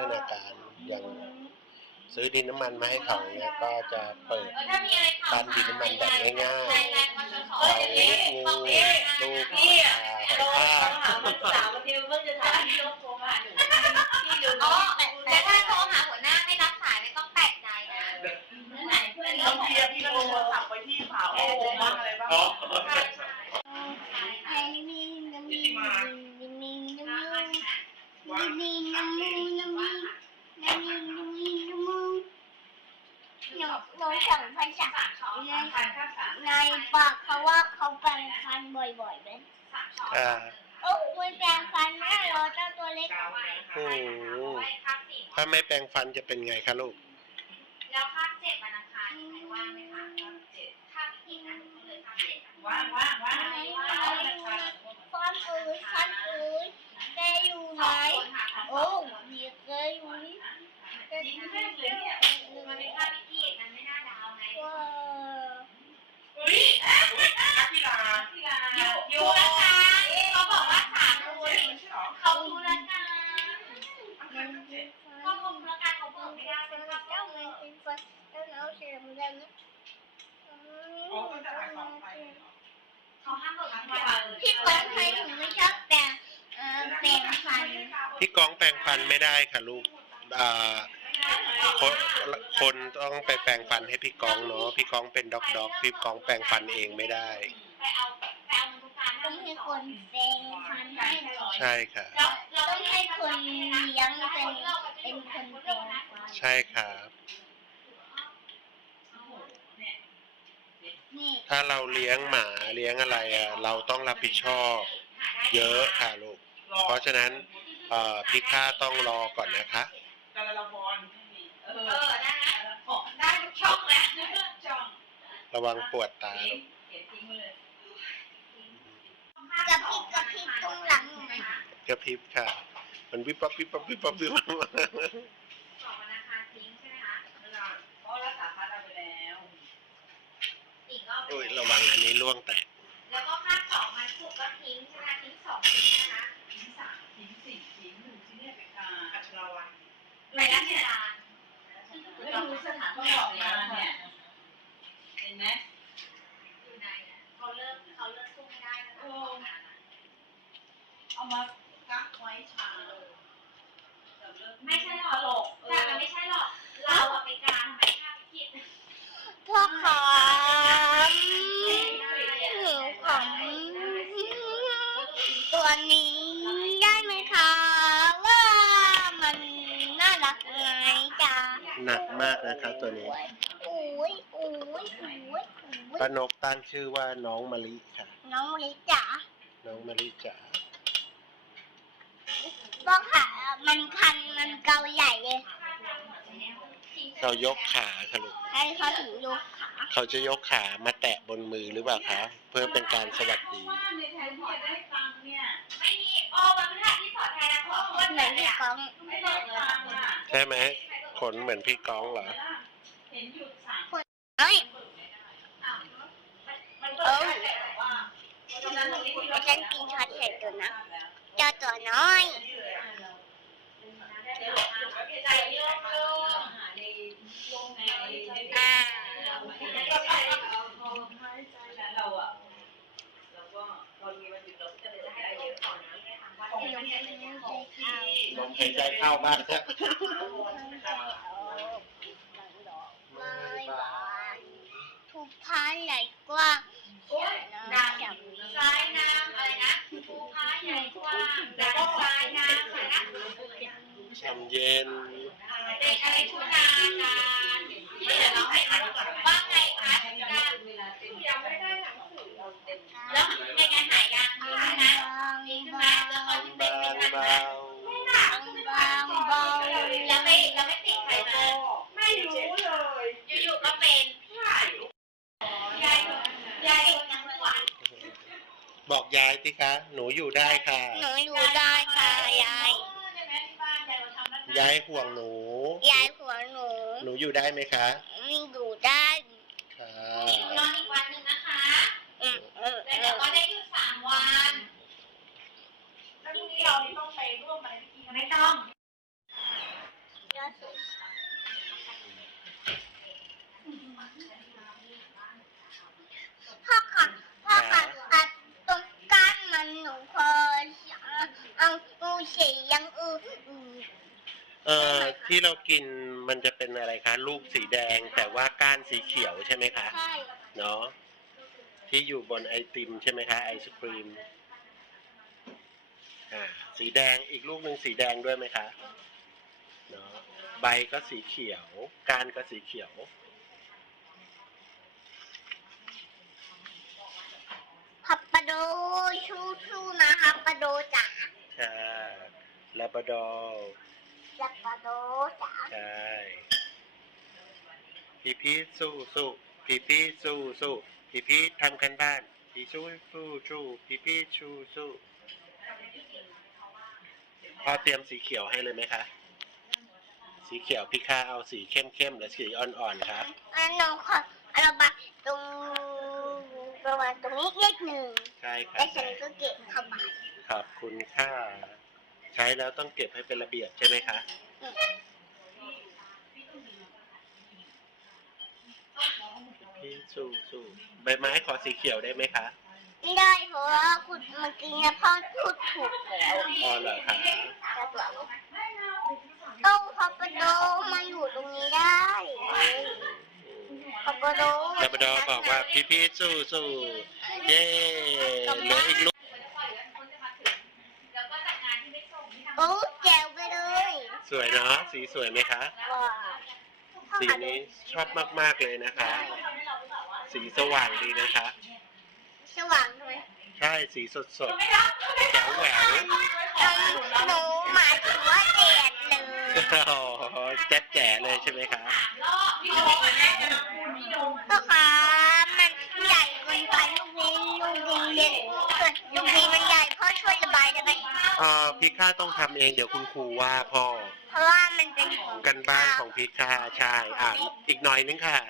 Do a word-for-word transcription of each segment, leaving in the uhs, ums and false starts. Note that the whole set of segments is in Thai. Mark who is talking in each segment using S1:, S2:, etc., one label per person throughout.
S1: นาการอย่างซื้อดินน้ำมันมาให้เขาเนี่ยก็จะเปิดปั้นดินน้ำมันแบบง่ายๆเอาลูกงูลูกหอยทาก
S2: สาวคนเดียวเพิ่งจะถามพี่ลูกโทรมาหนูพี่ดู
S3: อ๋อแต่ถ้าโทรหาหัวหน้าไม่รับสายไม่ต้องแปลกใจนะไหนเพื่อน
S2: บางทีพี่ก็โทรศัพท์ไปที่ฝาโอ่งบ้างอะไรบ้าง
S3: ไอ้มีน้ำมีน้ำมีน้ำมีน้ำมีน้ำมีน้ำมีน้ำมีน้ำมีน้ำมีหนูหนูสั่งภาษาในในปากเขาว่าเขาแปรงฟันบ่อยๆเลยโอ้คุณแปรงฟันแม่เราเจ้าตัวเล็ก
S1: โอ้ถ้าไม่แปรงฟันจะเป็นไงคะลูก
S3: แล้วคาบเจ็บวันอังคารใครว่างไหมคะคาบอีกนะเลยคาบเจ็บ
S2: ว่างว่างว่าง
S3: ฟันเอ๋ยฟันเอ๋ยแกอยู่ไหนโอ้เมียแกอยู่นี่แกอยู่นี่มันเป็นภาพพี่เอกนั้นไม่น่าดาวไงว้า
S2: เฮ้ยพี่ลาพี่ลา
S3: อยู่ละกันเขาบอกว่าสามคนเขาดูละกันเขาคงละกันเขาเปิดไม่ได้เป็นเจ้าเงินเป็นฟันแล้วเราเสียมันได้นะเขาห้ามเปิดพี่กองใครถึงไม่ชอบแปรงเอ่อแปรงฟัน
S1: พี่กองแปรงฟันไม่ได้ค่ะลูกอ่าคนคนต้องไปแปรงฟันให้พี่กองเนาะพี่กองเป็นด็อกด็อกพี่กองแปรงฟันเองไม่ได้
S3: ต้องให้คนแปรงฟันให้
S1: ใช่ค่ะ
S3: ต้องให้คนเลี้ยงเป็นเป็นคนแปรงฟัน
S1: ใช่ครับถ้าเราเลี้ยงหมาเลี้ยงอะไรอ่ะเราต้องรับผิดชอบเยอะค่ะลูกเพราะฉะนั้นพี่ข้าต้องรอก่อนนะคะ
S2: การละคร
S3: เออได้นะได้ทุกช่องเลยช่อง
S1: ระวังปวดตาลูก
S3: กระพริบกระพริบตรงหลังไหม
S1: กระพริบค่ะมันวิบปั๊บวิบปั๊บวิบปั๊บวิบปั๊บ
S3: สองวันอังคารทิ้งใช่ไหมคะ
S2: เพราะรักษาพัดเราไปแล้ว
S1: โอ้ยระวังอันนี้ล่วงแตก
S3: แล้วก็ภาคสองมันถูกก็ทิ้งใช่ไหมทิ้งสองทิ้งนะคะ
S2: ทิ้งสามทิ้งสี่ทิ้งหนึ่งที่เนี่ยเป็นการอัชราวัน
S3: ไปรัชดา
S2: ไม่รู้สถานที่บอกมาเนี่ยเห็นไหม
S3: อยู่ไหนเขาเลิกเขาเลิกสู้ไม่ได้แล้ว
S2: เอามากักไว้ชา
S3: ไม่ใช่หรอกแต่มันไม่ใช่หรอกเราอะไปการทำไมข้าผิดพ่อขาหิวของตัวนี้ได้ไหมคะว่ามันน่ารักไงจ้า
S1: หนักมากนะครับตัวนี้
S3: โอ้ยโอ้ยโอ้ย
S1: ป้านกตั้งชื่อว่าน้องมะลิค่ะ
S3: น้องมะลิจ๋า
S1: น้องมะลิจ๋า
S3: พ่อขามันคันมันเกาใหญ่เลย
S1: เขายกขาค่ะลูก
S3: ให้เขาถึงยกขา
S1: เขาจะยกขามาแตะบนมือหรือเปล่าคะเพื่อเป็นการสวัสดี
S3: ไม่มีโอ้วันพฤหัสที่สอดแทนขอคนไหนพี่ก้อง
S1: ใช่ไหมขนเหมือนพี่ก้องเหรอ
S3: เอ้ยเออฉันกินช็อตเสร็จตัวนะเจ้าตัวน้อยอ่า
S2: เราอะเราก็ตอนมีวันหยุดเราจะได้เยอะก่อนนะ
S1: ลมหายใจเข้ามากครับ
S3: ภูพานใหญ่กว้างน้ำจับซ้ายน้ำอะไรนะภูพานใหญ่กว้างด้านซ้ายน้ำอะไรนะ
S1: ช่ำเย็น
S3: ในอะไรทุนาการที่เดี๋ยวเราให้อ่านก่อนว่าไงคะการยังไม่ได้หนังสือเราเต็มแล้วเป็นไงหายยังหายนะดีขึ้นไหมแล้วคนที่เป็นเป็นอะไรนะไม่หนักบางเบาแล้วไม่แล้วไม่ติดใครมา
S2: ไม่รู้เลย
S3: อยู่ๆก็เป็นยายยายยังหวาน
S1: บอกยายสิคะหนูอยู่ได้ค่ะ
S3: หนูอยู่ได้ค่ะยาย
S1: ยายห่วงหนู
S3: ยายห่วงหนู
S1: หนูอยู่ได้ไหมคะ
S3: อยู่ได้
S1: ค่ะ
S3: นอนอีกวันหนึ่งนะคะแล้วเดี๋ยวก็ได้หยุดสามวัน
S2: แล้วพรุ่งนี้เราต้องไปร่วมอะไรพิธี
S3: ไม่ต้องพ่อค่ะพ่อค่ะอ่ะตรงก้านมันหนูพอเอางูสียังอืออือ
S1: เอ่อที่เรากินมันจะเป็นอะไรคะลูกสีแดงแต่ว่าก้านสีเขียวใช่ไหมคะ
S3: ใช่
S1: เนาะที่อยู่บนไอติมใช่ไหมคะไอศครีมอ่าสีแดงอีกลูกหนึ่งสีแดงด้วยไหมคะเนาะใบก็สีเขียวก้านก็สีเขียว
S3: พับปะโดชูชูนะคะปะโดจ๋า
S1: ใช่ลาบราดอร์
S3: จับปะโดจ๋า
S1: ใช่พี่พีชสู้สู้พี่พีชสู้สู้พี่พีชทำกันบ้านพี่สู้สู้สู้พี่พีชสู้สู้พ่อเตรียมสีเขียวให้เลยไหมคะสีเขียวพี่ค่าเอาสีเข้มเข้มหรือสีอ่อนๆครับ
S3: อันน้องขอระบายตรงประมาณตรงนี้เลขหนึ่ง
S1: ใช่ครั
S3: และ
S1: บ
S3: ฉันก็เก็บเข้าไป
S1: ขอบคุณค่ะใช้แล้วต้องเก็บให้เป็นระเบียบใช่ไหมคะพี่สู้สู้ใบไม้ขอสีเขียวได้ไหมคะ
S3: ไม่ได้เพราะว่าคุณเมื่อกี้นะพ่อพูดถูกแล้ว
S1: อ๋อเหรอคะ
S3: แล้วตัวต้องพับปะโดมาอยู่ตรงนี้ได้พับปะโด
S1: ลาบราดอร์บอกว่าพี่พี่สู้สู้เย้เหลืออีกลูก
S3: โอ้แจ๋วไปเลย
S1: สวยเนาะสีสวยไหมคะ
S3: ว้า
S1: สีนี้ชอบมากๆเลยนะคะ สีสว่างดีนะคะ
S3: สว่างทำไม
S1: ใช่สีสดสดแจ๋วแหวว
S3: หนูหมายถึงว่าแดดเลย
S1: โอ้โหแจ๊ดแจ๋เลยใช่ไหมคะ
S3: ก็ค่ะมันใหญ่เกินไปลูกนี้ลูกนี้เล็กส่วนลูกนี้มันใหญ่พ่อช่วยระบายได้ไหม
S1: เอ่อพี่ค่าต้องทำเองเดี๋ยวคุณครูว่าพ่อ
S3: เพราะว่ามันเป็นของ
S1: กันบ้านของพี่ค่าใช่อ่ะอีกหน่อยนึงค่ะ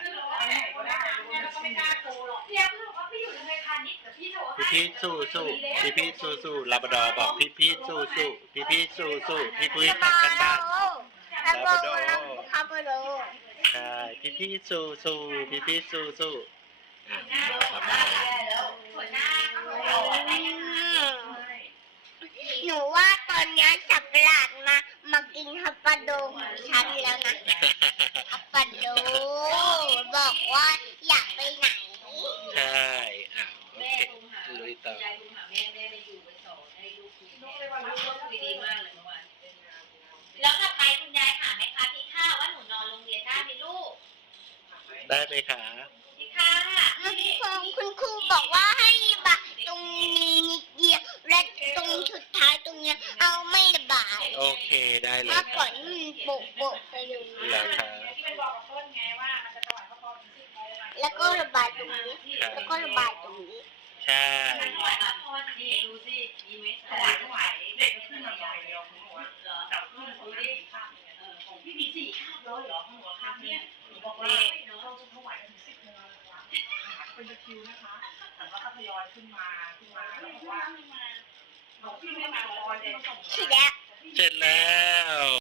S1: พี่พี่สู้สู้พี่พี่สู้สู้ลาบราดอร์บอกพี่พี่สู้สู้พี่พี่สู้สู้พี่พี่ทำกันบ้าน
S3: แล้วก็คาร์โบโล
S1: ใช่พี่พี่สู้สู้พี่พี่สู้สู้อ่ะระบาย
S3: หนูว่าตอนนี้สับประหลาดมามากินฮัปปาโดของฉันแล้วนะฮัปปาโดบอกว่าอยากไปไหน
S1: ใช่อ่ะโอเคลุยต่อ
S2: แล้วกลับไปคุณยายถามไหมคะพี่ข้าว่าหนูนอนโรงเรียนได้ไหมลูก
S1: ได้ไหมคะ
S2: พี่ข้า
S3: คุณครูบอกว่าให้บะตรงนี้นิดเดียวและตรงสุดท้ายตรงเนี้ยเอาไม่ระบาย
S1: โอเคได้เลย
S3: มา
S1: ค
S3: ก่อ
S1: รับ
S3: นมันโปะโปะไปเลย
S1: แล้วครับ
S3: แล้วก็ระบายตรงนี้ แล้วก็ระบายตรงนี้
S1: ใช่
S2: นี่ดูสิมีไหมถวายถวายเด็กขึ้นมาหน่อยเดียวของหนูเหรอจับขึ้นดูดิของพี่มีสี่ข้าวร้อยเหรอของหนูข้าวเนี่ยหนูบอกว่าเราจะถวายกันสิบเดือนเป็นตะคิวนะคะแต่ว่าก็ทยอยขึ้นมาขึ้นมาแล้วบอกว่าของพี่ไม่มาลอยเลย
S3: ที่แล้ว
S1: เสร็จแล้ว